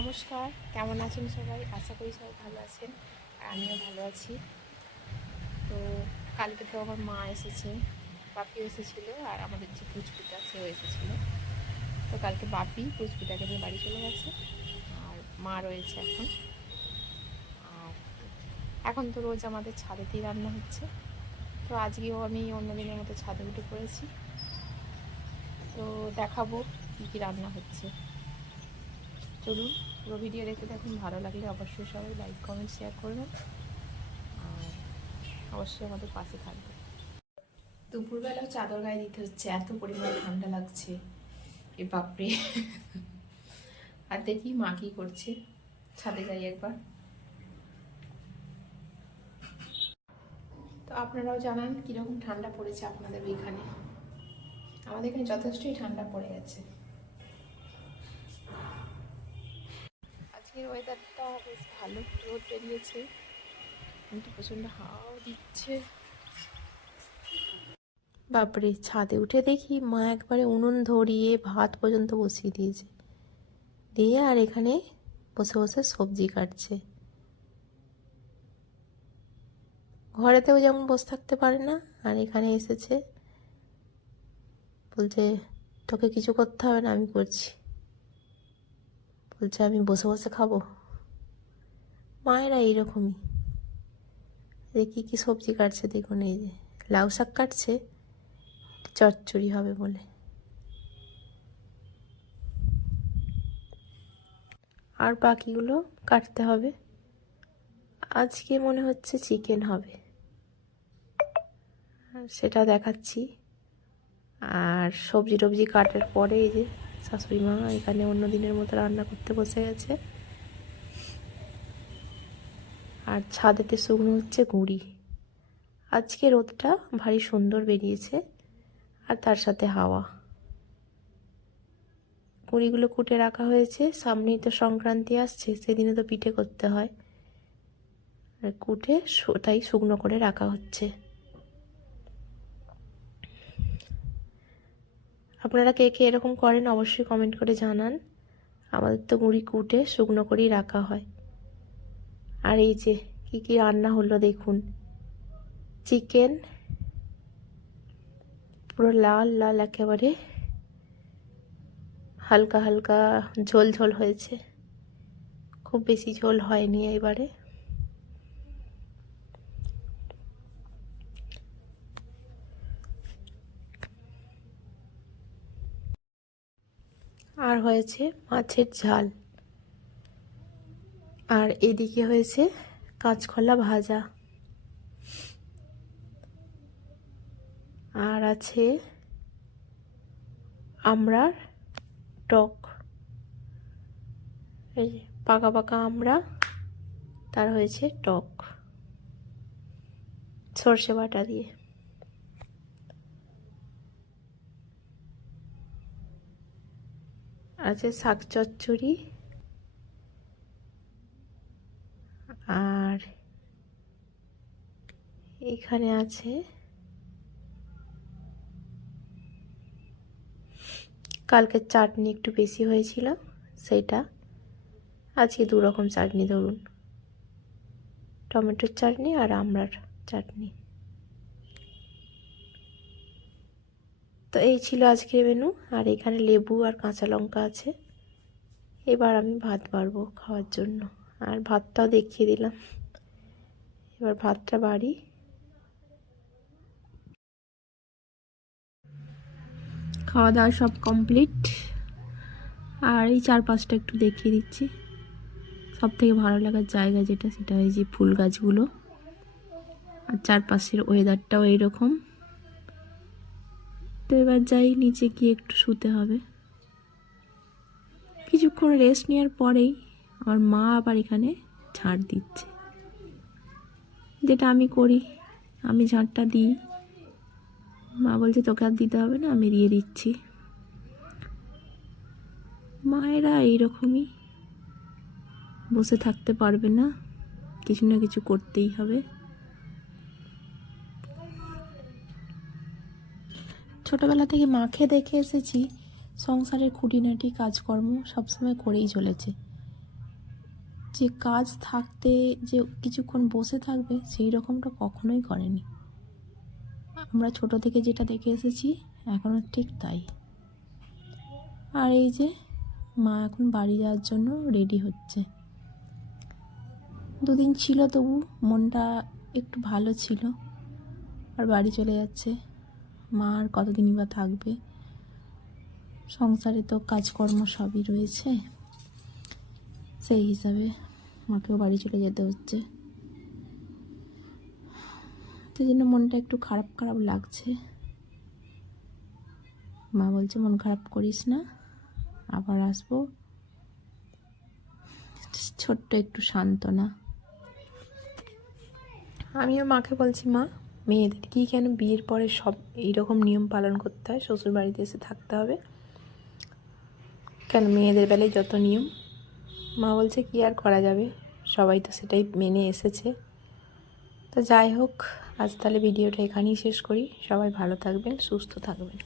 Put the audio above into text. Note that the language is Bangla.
নমস্কার, কেমন আছেন সবাই? আশা করি সবাই ভালো আছেন আর আমিও ভালো আছি। তো কালকে তো আমার মা এসেছে, বাপিও এসেছিলো আর আমাদের যে পুচকুটা সেও এসেছিলো। তো কালকে বাপি পুচকুটাকে নিয়ে বাড়ি চলে গেছে আর মা রয়েছে এখন। আর এখন তো রোজ আমাদের ছাদেতেই রান্না হচ্ছে। তো আজকেও আমি অন্য দিনের মতো ছাদে উঠে পড়েছি। তো দেখাবো কী কী রান্না হচ্ছে। চলুন পুরো ভিডিও দেখতে দেখুন, ভালো লাগলে অবশ্যই সবাই লাইক কমেন্ট শেয়ার করবেন আর অবশ্যই আমাদের পাশে থাকবে। দুপুরবেলাও চাদর গায়ে দিতে হচ্ছে, এত পরিমাণে ঠান্ডা লাগছে এ বাপরে। আর দেখি মা কি করছে, ছাদে যাই একবার। তো আপনারাও জানান কীরকম ঠান্ডা পড়েছে আপনাদের এখানে। আমাদের এখানে যথেষ্টই ঠান্ডা পড়ে গেছে। আজকের ওয়েদারটা বেশ ভালো, রোদ বেরিয়েছে কিন্তু প্রচণ্ড হাওয়াও দিচ্ছে। বাপরে, ছাদে উঠে দেখি মা একবারে উনুন ধরিয়ে ভাত পর্যন্ত বসিয়ে দিয়েছে, দিয়ে আর এখানে বসে বসে সবজি কাটছে। ঘরেতেও যেমন বসে থাকতে পারে না, আর এখানে এসেছে বলছে তোকে কিছু করতে হবে না, আমি করছি। বলছে আমি বসে বসে খাবো। মায়েরা এইরকমই। দেখি কি সবজি কাটছে, দেখুন এই যে লাউ শাক কাটছে, চচ্চড়ি হবে বলে। আর বাকিগুলো কাটতে হবে। আজকে মনে হচ্ছে চিকেন হবে, সেটা দেখাচ্ছি। আর সবজি টবজি কাটার পরে এই যে শাশুড়ি মা এখানে অন্য দিনের মতো রান্না করতে বসে গেছে। আর ছাদেতে শুকনো হচ্ছে গুঁড়ি। আজকে রোদটা ভারী সুন্দর বেরিয়েছে আর তার সাথে হাওয়া। গুঁড়িগুলো কুটে রাখা হয়েছে, সামনেই তো সংক্রান্তি আসছে, সেদিনে তো পিঠে করতে হয়। আর কুটে তাই শুকনো করে রাখা হচ্ছে। আপনারা কে কে এরকম করেন অবশ্যই কমেন্ট করে জানান। আমাদের তো গুঁড়ি কুটে শুকনো করেই রাখা হয়। আর এই যে কি কি রান্না হলো দেখুন। চিকেন পুরো লাল লাল, একেবারে হালকা হালকা ঝোল ঝোল হয়েছে, খুব বেশি ঝোল হয়নি এবারে। আর হয়েছে মাছের ঝাল, আর এদিকে হয়েছে কাঁচকলা ভাজা, আর আছে আমড়ার টক। এই যে পাকা পাকা আমড়া, তার হয়েছে টক সর্ষে বাটা দিয়ে। আছে শাক চচ্চড়ি, আর এখানে আছে কালকের চাটনি একটু বেশি হয়েছিল সেটা। আজকে দু রকম চাটনি, ধরুন টমেটোর চাটনি আর আমড়ার চাটনি। তো এই ছিল আজকের মেনু। আর এখানে লেবু আর কাঁচা লঙ্কা আছে। এবার আমি ভাত বাড়বো খাওয়ার জন্য, আর ভাতটাও দেখিয়ে দিলাম। এবার ভাতটা বাড়ি। খাওয়া দাওয়া সব কমপ্লিট। আর এই চারপাশটা একটু দেখিয়ে দিচ্ছি। সব থেকে ভালো লাগার জায়গা যেটা, সেটা এই যে ফুল গাছগুলো, আর চারপাশের ওয়েদারটাও এইরকম। তো এবার যাই, নিচে গিয়ে একটু শুতে হবে। কিছুক্ষণ রেস্ট নেওয়ার পরেই আমার মা আবার এখানে ঝাড় দিচ্ছে, যেটা আমি করি, আমি ঝাড়টা দিই। মা বলছে তোকে আর দিতে হবে না, আমি দিয়ে দিচ্ছি। মায়েরা এইরকমই, বসে থাকতে পারবে না, কিছু না কিছু করতেই হবে। ছোটবেলা থেকে মাকে দেখে এসেছি সংসারের খুঁটিনাটি কাজকর্ম সবসময় করেই চলেছে। যে কাজ থাকতে যে কিছুক্ষণ বসে থাকবে সেই রকমটা কখনোই করেনি। আমরা ছোট থেকে যেটা দেখে এসেছি এখনও ঠিক তাই। আর এই যে মা এখন বাড়ি যাওয়ার জন্য রেডি হচ্ছে। দুদিন ছিল তবু মনটা একটু ভালো ছিল, আর বাড়ি চলে যাচ্ছে। মা আর কতদিনই বা থাকবে, সংসারে তো কাজকর্ম সবই রয়েছে, সেই হিসাবে মাকেও বাড়ি চলে যেতে হচ্ছে। সেই জন্য মনটা একটু খারাপ খারাপ লাগছে। মা বলছে মন খারাপ করিস না, আবার আসবো। ছোট্ট একটু সান্ত্বনা। আমিও মাকে বলছি, মা মেয়েদের কি কেন বিয়ের পরে সব এইরকম নিয়ম পালন করতে হয়, শ্বশুর বাড়িতে এসে থাকতে হবে কেন, মেয়েদের বেলায় যত নিয়ম। মা বলছে কি আর করা যাবে, সবাই তো সেটাই মেনে এসেছে। তো যাই হোক, আজ তাহলে ভিডিওটা এখানেই শেষ করি। সবাই ভালো থাকবেন, সুস্থ থাকবেন।